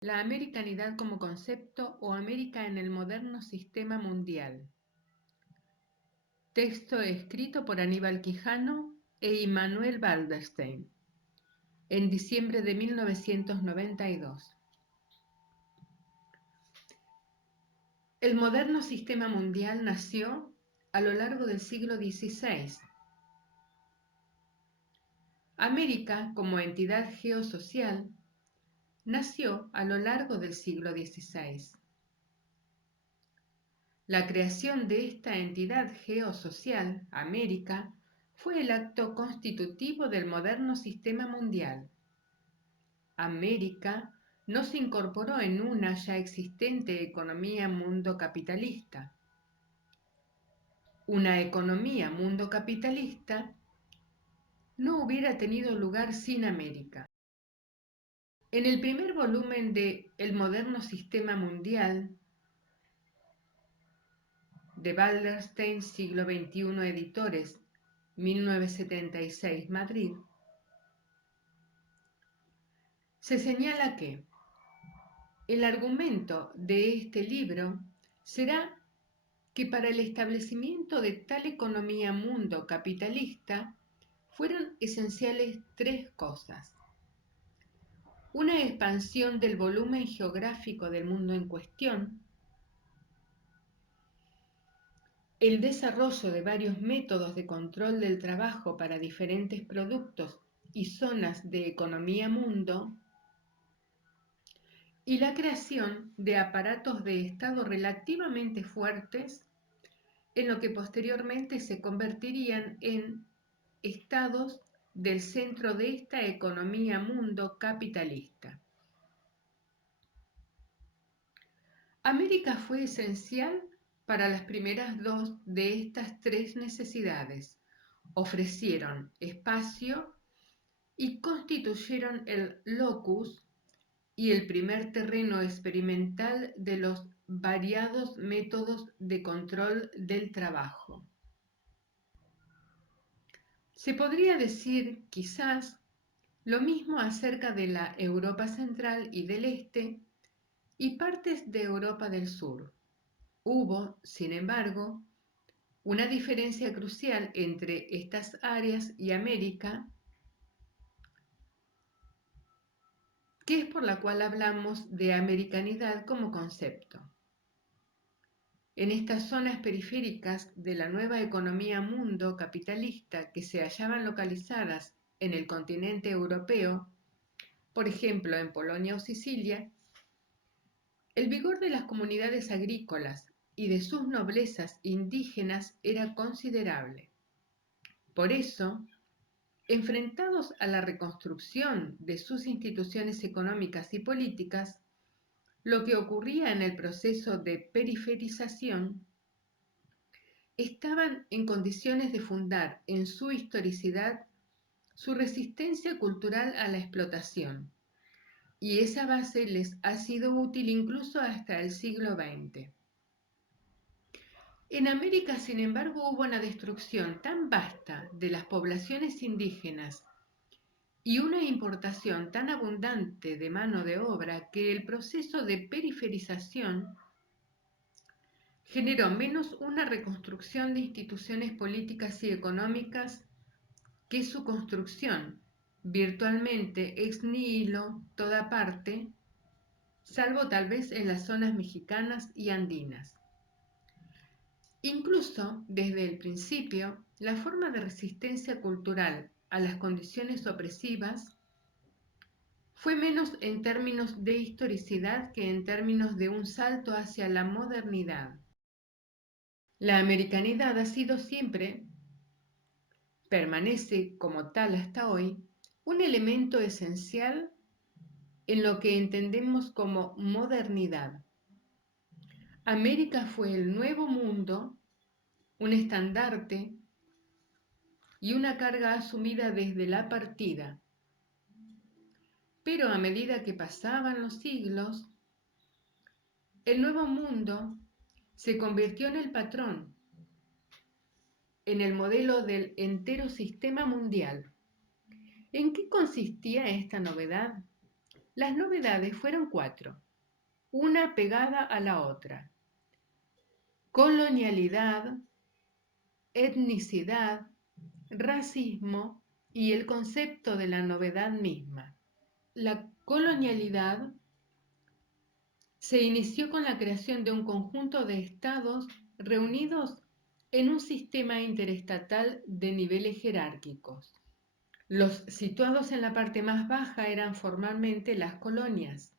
La americanidad como concepto o América en el moderno sistema mundial. Texto escrito por Aníbal Quijano e Immanuel Wallerstein en diciembre de 1992. El moderno sistema mundial nació a lo largo del siglo XVI. América, como entidad geosocial, nació a lo largo del siglo XVI. La creación de esta entidad geosocial, América, fue el acto constitutivo del moderno sistema mundial. América no se incorporó en una ya existente economía mundo capitalista. Una economía mundo capitalista no hubiera tenido lugar sin América. En el primer volumen de El moderno sistema mundial, de Wallerstein, siglo XXI, editores, 1976, Madrid, se señala que el argumento de este libro será que para el establecimiento de tal economía mundo capitalista fueron esenciales tres cosas: una expansión del volumen geográfico del mundo en cuestión, el desarrollo de varios métodos de control del trabajo para diferentes productos y zonas de economía mundo, y la creación de aparatos de Estado relativamente fuertes en lo que posteriormente se convertirían en estados del centro de esta economía mundo capitalista. América fue esencial para las primeras dos de estas tres necesidades. Ofrecieron espacio y constituyeron el locus y el primer terreno experimental de los variados métodos de control del trabajo. Se podría decir, quizás, lo mismo acerca de la Europa central y del este y partes de Europa del sur. Hubo, sin embargo, una diferencia crucial entre estas áreas y América, que es por la cual hablamos de americanidad como concepto. En estas zonas periféricas de la nueva economía mundo capitalista que se hallaban localizadas en el continente europeo, por ejemplo en Polonia o Sicilia, el vigor de las comunidades agrícolas y de sus noblezas indígenas era considerable. Por eso, enfrentados a la reconstrucción de sus instituciones económicas y políticas, lo que ocurría en el proceso de periferización, estaban en condiciones de fundar en su historicidad su resistencia cultural a la explotación, y esa base les ha sido útil incluso hasta el siglo XX. En América, sin embargo, hubo una destrucción tan vasta de las poblaciones indígenas y una importación tan abundante de mano de obra que el proceso de periferización generó menos una reconstrucción de instituciones políticas y económicas que su construcción, virtualmente ex nihilo toda parte, salvo tal vez en las zonas mexicanas y andinas. Incluso, desde el principio, la forma de resistencia cultural a las condiciones opresivas fue menos en términos de historicidad que en términos de un salto hacia la modernidad. La americanidad ha sido siempre, permanece como tal hasta hoy, un elemento esencial en lo que entendemos como modernidad. América fue el nuevo mundo, un estandarte y una carga asumida desde la partida. Pero a medida que pasaban los siglos, el nuevo mundo se convirtió en el patrón, en el modelo del entero sistema mundial. ¿En qué consistía esta novedad? Las novedades fueron 4, una pegada a la otra: colonialidad, etnicidad, racismo y el concepto de la novedad misma. La colonialidad se inició con la creación de un conjunto de estados reunidos en un sistema interestatal de niveles jerárquicos. Los situados en la parte más baja eran formalmente las colonias,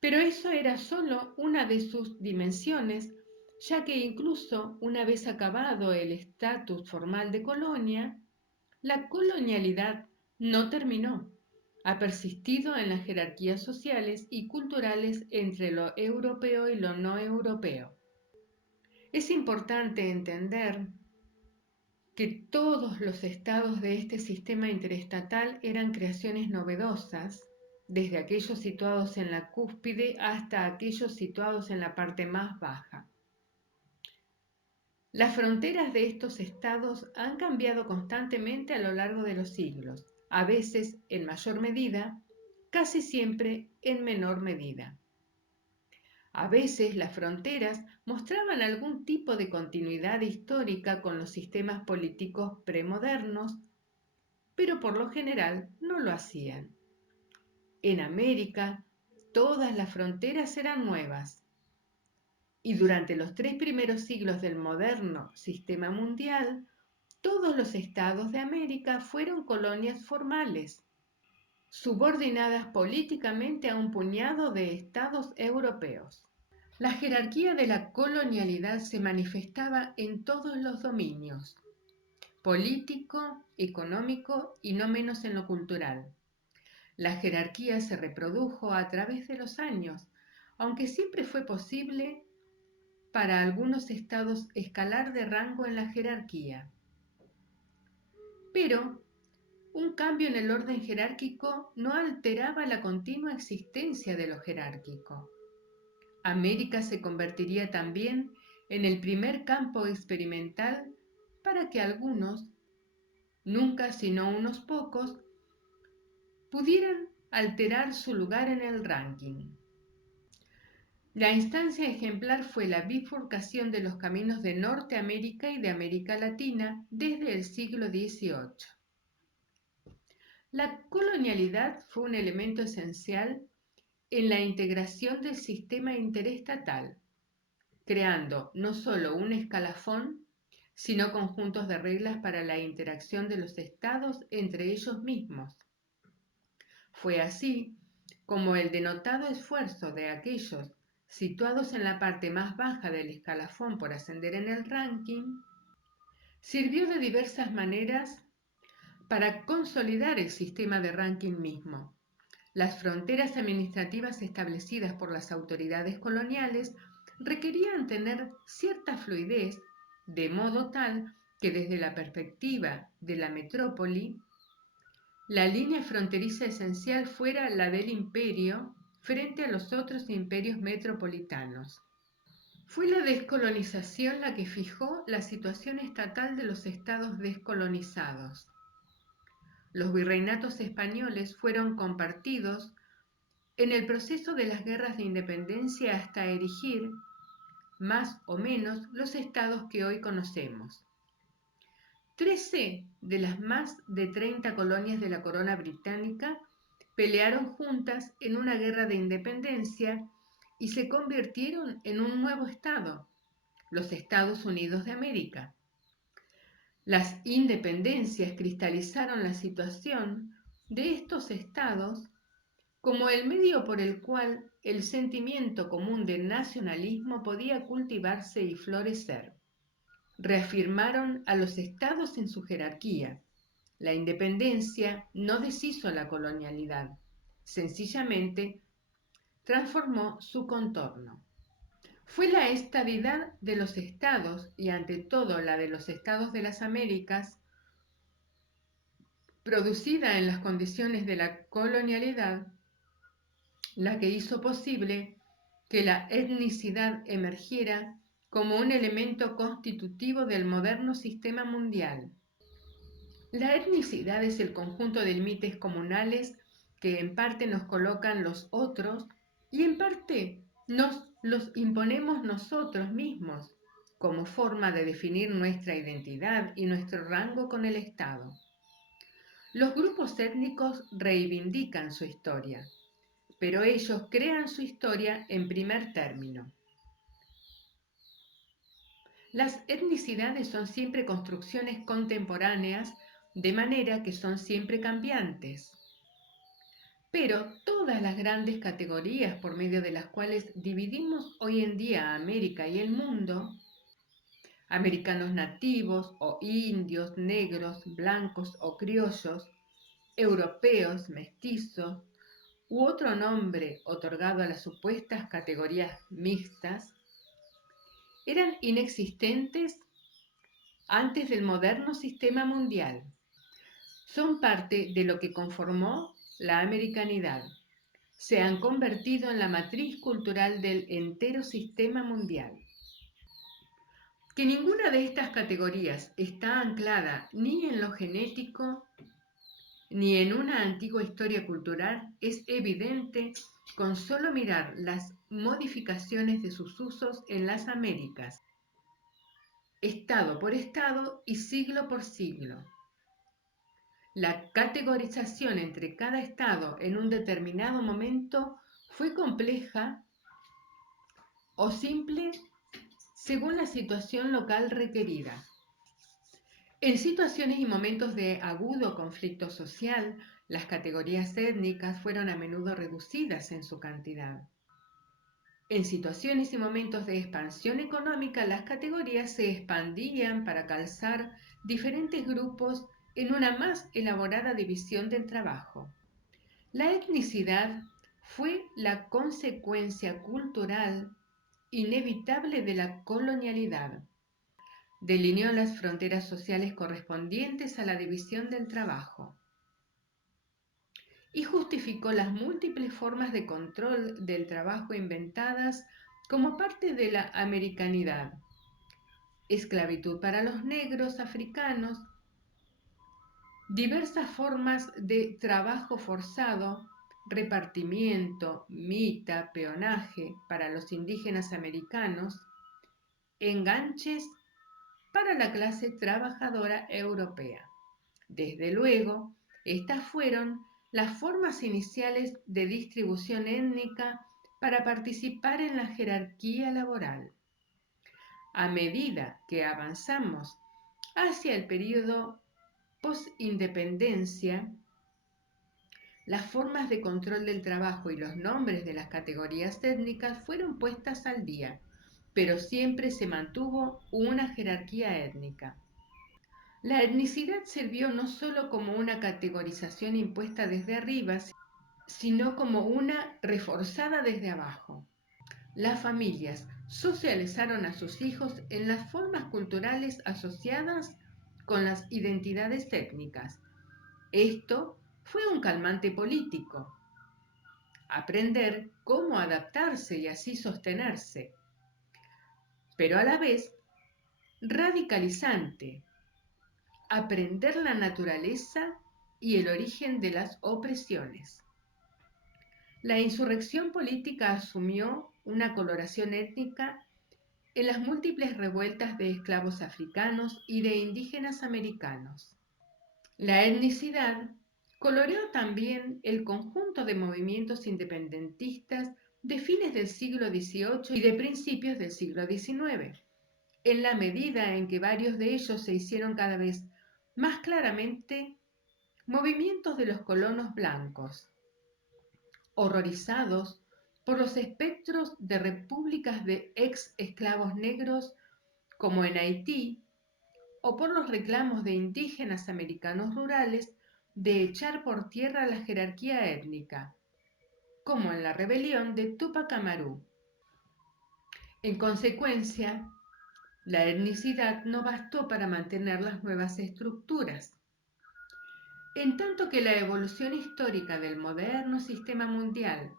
pero eso era solo una de sus dimensiones, ya que incluso una vez acabado el estatus formal de colonia, la colonialidad no terminó. Ha persistido en las jerarquías sociales y culturales entre lo europeo y lo no europeo. Es importante entender que todos los estados de este sistema interestatal eran creaciones novedosas, desde aquellos situados en la cúspide hasta aquellos situados en la parte más baja. Las fronteras de estos estados han cambiado constantemente a lo largo de los siglos, a veces en mayor medida, casi siempre en menor medida. A veces las fronteras mostraban algún tipo de continuidad histórica con los sistemas políticos premodernos, pero por lo general no lo hacían. En América, todas las fronteras eran nuevas, y durante los 3 primeros siglos del moderno sistema mundial, todos los estados de América fueron colonias formales, subordinadas políticamente a un puñado de estados europeos. La jerarquía de la colonialidad se manifestaba en todos los dominios: político, económico y no menos en lo cultural. La jerarquía se reprodujo a través de los años, aunque siempre fue posible para algunos estados escalar de rango en la jerarquía. Pero un cambio en el orden jerárquico no alteraba la continua existencia de lo jerárquico. América se convertiría también en el primer campo experimental para que algunos, nunca sino unos pocos, pudieran alterar su lugar en el ranking. La instancia ejemplar fue la bifurcación de los caminos de Norteamérica y de América Latina desde el siglo XVIII. La colonialidad fue un elemento esencial en la integración del sistema interestatal, creando no solo un escalafón, sino conjuntos de reglas para la interacción de los estados entre ellos mismos. Fue así como el denotado esfuerzo de aquellos situados en la parte más baja del escalafón por ascender en el ranking sirvió de diversas maneras para consolidar el sistema de ranking mismo. Las fronteras administrativas establecidas por las autoridades coloniales requerían tener cierta fluidez, de modo tal que desde la perspectiva de la metrópoli, la línea fronteriza esencial fuera la del imperio frente a los otros imperios metropolitanos. Fue la descolonización la que fijó la situación estatal de los estados descolonizados. Los virreinatos españoles fueron compartidos en el proceso de las guerras de independencia hasta erigir, más o menos, los estados que hoy conocemos. 13 de las más de 30 colonias de la corona británica pelearon juntas en una guerra de independencia y se convirtieron en un nuevo estado, los Estados Unidos de América. Las independencias cristalizaron la situación de estos estados como el medio por el cual el sentimiento común de nacionalismo podía cultivarse y florecer. Reafirmaron a los estados en su jerarquía. La independencia no deshizo la colonialidad, sencillamente transformó su contorno. Fue la estabilidad de los estados, y ante todo la de los estados de las Américas, producida en las condiciones de la colonialidad, la que hizo posible que la etnicidad emergiera como un elemento constitutivo del moderno sistema mundial. La etnicidad es el conjunto de límites comunales que en parte nos colocan los otros y en parte nos los imponemos nosotros mismos como forma de definir nuestra identidad y nuestro rango con el Estado. Los grupos étnicos reivindican su historia, pero ellos crean su historia en primer término. Las etnicidades son siempre construcciones contemporáneas, de manera que son siempre cambiantes. Pero todas las grandes categorías por medio de las cuales dividimos hoy en día a América y el mundo, americanos nativos o indios, negros, blancos o criollos, europeos, mestizos, u otro nombre otorgado a las supuestas categorías mixtas, eran inexistentes antes del moderno sistema mundial. Son parte de lo que conformó la americanidad. Se han convertido en la matriz cultural del entero sistema mundial. Que ninguna de estas categorías está anclada ni en lo genético ni en una antigua historia cultural es evidente con solo mirar las modificaciones de sus usos en las Américas, estado por estado y siglo por siglo. La categorización entre cada estado en un determinado momento fue compleja o simple según la situación local requerida. En situaciones y momentos de agudo conflicto social, las categorías étnicas fueron a menudo reducidas en su cantidad. En situaciones y momentos de expansión económica, las categorías se expandían para calzar diferentes grupos en una más elaborada división del trabajo. La etnicidad fue la consecuencia cultural inevitable de la colonialidad. Delineó las fronteras sociales correspondientes a la división del trabajo y justificó las múltiples formas de control del trabajo inventadas como parte de la americanidad. Esclavitud para los negros africanos, diversas formas de trabajo forzado, repartimiento, mita, peonaje para los indígenas americanos, enganches para la clase trabajadora europea. Desde luego, estas fueron las formas iniciales de distribución étnica para participar en la jerarquía laboral. A medida que avanzamos hacia el periodo post-independencia, las formas de control del trabajo y los nombres de las categorías étnicas fueron puestas al día, pero siempre se mantuvo una jerarquía étnica. La etnicidad sirvió no solo como una categorización impuesta desde arriba, sino como una reforzada desde abajo. Las familias socializaron a sus hijos en las formas culturales asociadas con las identidades étnicas. Esto fue un calmante político. Aprender cómo adaptarse y así sostenerse, pero a la vez radicalizante. Aprender la naturaleza y el origen de las opresiones. La insurrección política asumió una coloración étnica en las múltiples revueltas de esclavos africanos y de indígenas americanos. La etnicidad coloreó también el conjunto de movimientos independentistas de fines del siglo XVIII y de principios del siglo XIX, en la medida en que varios de ellos se hicieron cada vez más claramente movimientos de los colonos blancos, horrorizados por los espectros de repúblicas de ex esclavos negros como en Haití, o por los reclamos de indígenas americanos rurales de echar por tierra la jerarquía étnica, como en la rebelión de Tupac Amaru. En consecuencia, la etnicidad no bastó para mantener las nuevas estructuras. En tanto que la evolución histórica del moderno sistema mundial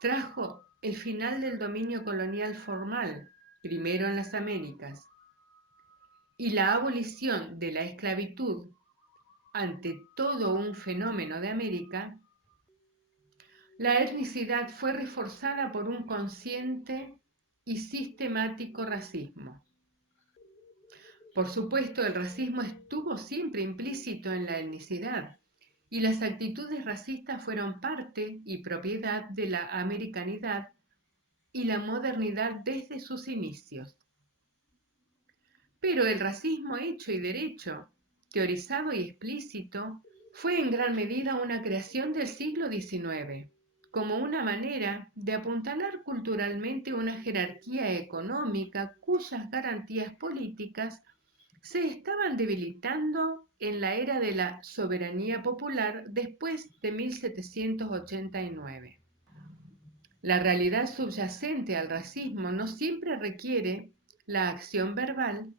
trajo el final del dominio colonial formal, primero en las Américas, y la abolición de la esclavitud ante todo un fenómeno de América, la etnicidad fue reforzada por un consciente y sistemático racismo. Por supuesto, el racismo estuvo siempre implícito en la etnicidad, y las actitudes racistas fueron parte y propiedad de la americanidad y la modernidad desde sus inicios. Pero el racismo hecho y derecho, teorizado y explícito, fue en gran medida una creación del siglo XIX, como una manera de apuntalar culturalmente una jerarquía económica cuyas garantías políticas se estaban debilitando en la era de la soberanía popular después de 1789. La realidad subyacente al racismo no siempre requiere la acción verbal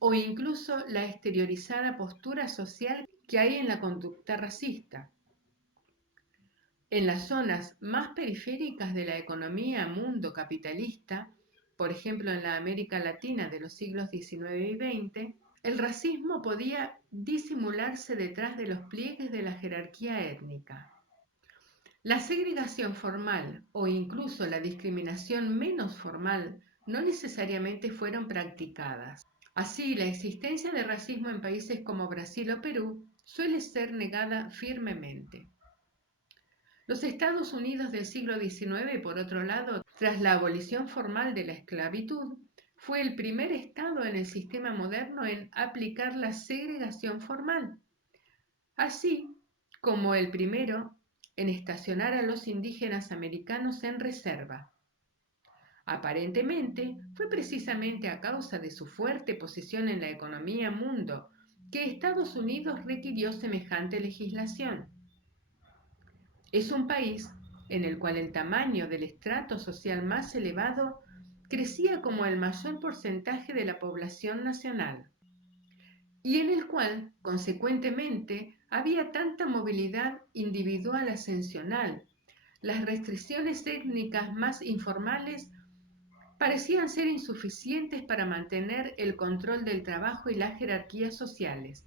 o incluso la exteriorizada postura social que hay en la conducta racista. En las zonas más periféricas de la economía mundo capitalista, por ejemplo en la América Latina de los siglos XIX y XX, el racismo podía disimularse detrás de los pliegues de la jerarquía étnica. La segregación formal o incluso la discriminación menos formal no necesariamente fueron practicadas. Así, la existencia de racismo en países como Brasil o Perú suele ser negada firmemente. Los Estados Unidos del siglo XIX, por otro lado, tras la abolición formal de la esclavitud, fue el primer estado en el sistema moderno en aplicar la segregación formal, así como el primero en estacionar a los indígenas americanos en reserva. Aparentemente, fue precisamente a causa de su fuerte posición en la economía mundo que Estados Unidos requirió semejante legislación. Es un país en el cual el tamaño del estrato social más elevado crecía como el mayor porcentaje de la población nacional y en el cual, consecuentemente, había tanta movilidad individual ascensional. Las restricciones étnicas más informales parecían ser insuficientes para mantener el control del trabajo y las jerarquías sociales.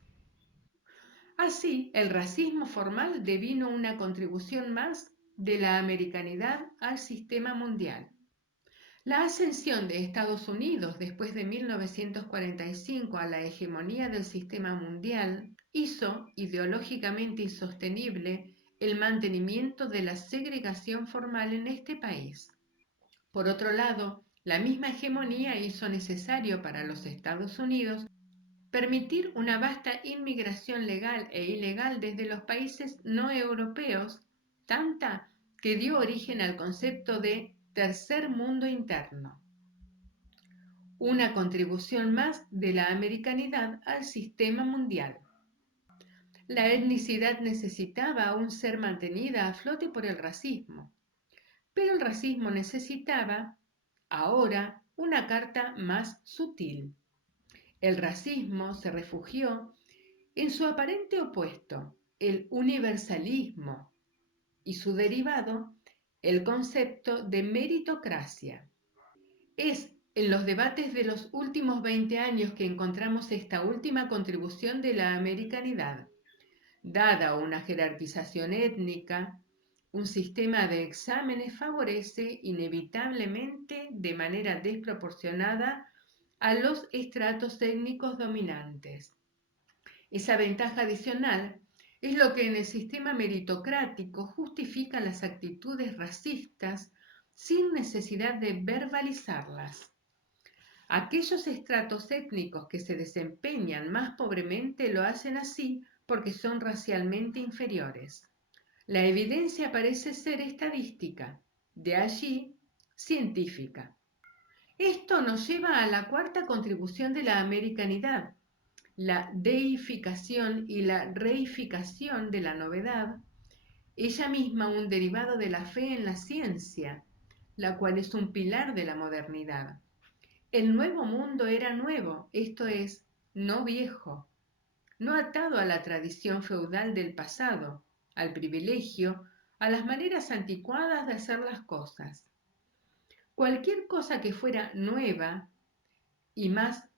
Así, el racismo formal devino una contribución más de la americanidad al sistema mundial. La ascensión de Estados Unidos después de 1945 a la hegemonía del sistema mundial hizo ideológicamente insostenible el mantenimiento de la segregación formal en este país. Por otro lado, la misma hegemonía hizo necesario para los Estados Unidos permitir una vasta inmigración legal e ilegal desde los países no europeos, tanta que dio origen al concepto de tercer mundo interno, una contribución más de la americanidad al sistema mundial. La etnicidad necesitaba aún ser mantenida a flote por el racismo, pero el racismo necesitaba, ahora, una carta más sutil. El racismo se refugió en su aparente opuesto, el universalismo, y su derivado, el concepto de meritocracia. Es en los debates de los últimos 20 años que encontramos esta última contribución de la americanidad. Dada una jerarquización étnica, un sistema de exámenes favorece inevitablemente de manera desproporcionada a los estratos étnicos dominantes. Esa ventaja adicional es lo que en el sistema meritocrático justifica las actitudes racistas sin necesidad de verbalizarlas. Aquellos estratos étnicos que se desempeñan más pobremente lo hacen así porque son racialmente inferiores. La evidencia parece ser estadística, de allí científica. Esto nos lleva a la cuarta contribución de la americanidad, la deificación y la reificación de la novedad, ella misma un derivado de la fe en la ciencia, la cual es un pilar de la modernidad. El nuevo mundo era nuevo, esto es, no viejo, no atado a la tradición feudal del pasado, al privilegio, a las maneras anticuadas de hacer las cosas. Cualquier cosa que fuera nueva y más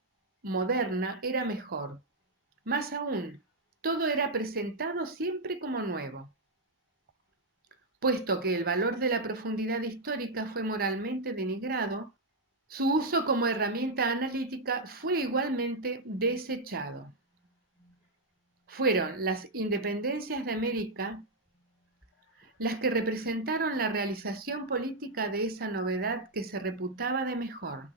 moderna era mejor. Más aún, todo era presentado siempre como nuevo. Puesto que el valor de la profundidad histórica fue moralmente denigrado, su uso como herramienta analítica fue igualmente desechado. Fueron las independencias de América las que representaron la realización política de esa novedad que se reputaba de mejor.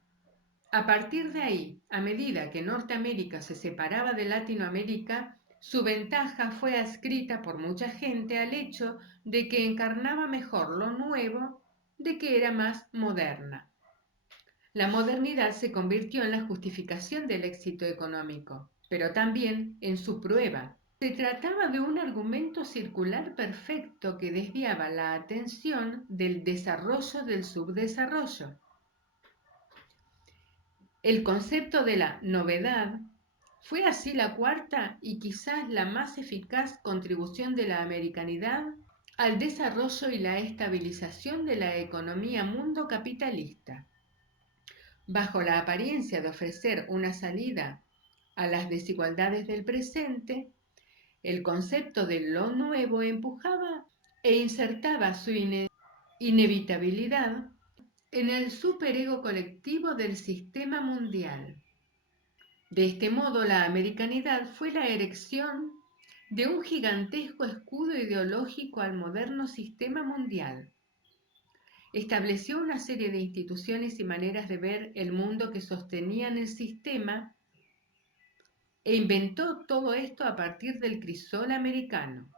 A partir de ahí, a medida que Norteamérica se separaba de Latinoamérica, su ventaja fue adscrita por mucha gente al hecho de que encarnaba mejor lo nuevo, de que era más moderna. La modernidad se convirtió en la justificación del éxito económico, pero también en su prueba. Se trataba de un argumento circular perfecto que desviaba la atención del desarrollo del subdesarrollo. El concepto de la novedad fue así la cuarta y quizás la más eficaz contribución de la americanidad al desarrollo y la estabilización de la economía mundo capitalista. Bajo la apariencia de ofrecer una salida a las desigualdades del presente, el concepto de lo nuevo empujaba e insertaba su inevitabilidad en el superego colectivo del sistema mundial. De este modo, la americanidad fue la erección de un gigantesco escudo ideológico al moderno sistema mundial. Estableció una serie de instituciones y maneras de ver el mundo que sostenían el sistema e inventó todo esto a partir del crisol americano.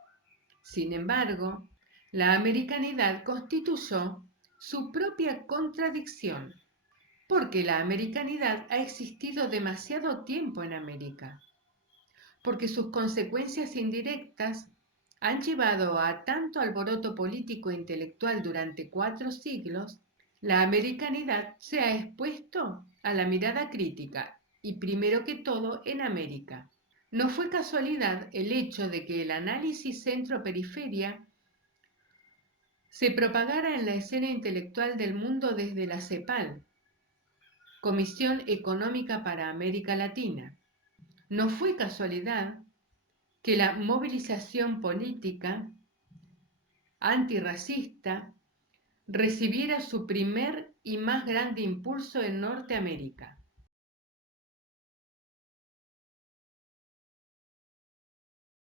Sin embargo, la americanidad constituyó su propia contradicción, porque la americanidad ha existido demasiado tiempo en América, porque sus consecuencias indirectas han llevado a tanto alboroto político e intelectual durante 4 siglos, la americanidad se ha expuesto a la mirada crítica y primero que todo en América. No fue casualidad el hecho de que el análisis centro-periferia se propagara en la escena intelectual del mundo desde la CEPAL, Comisión Económica para América Latina. No fue casualidad que la movilización política antirracista recibiera su primer y más grande impulso en Norteamérica.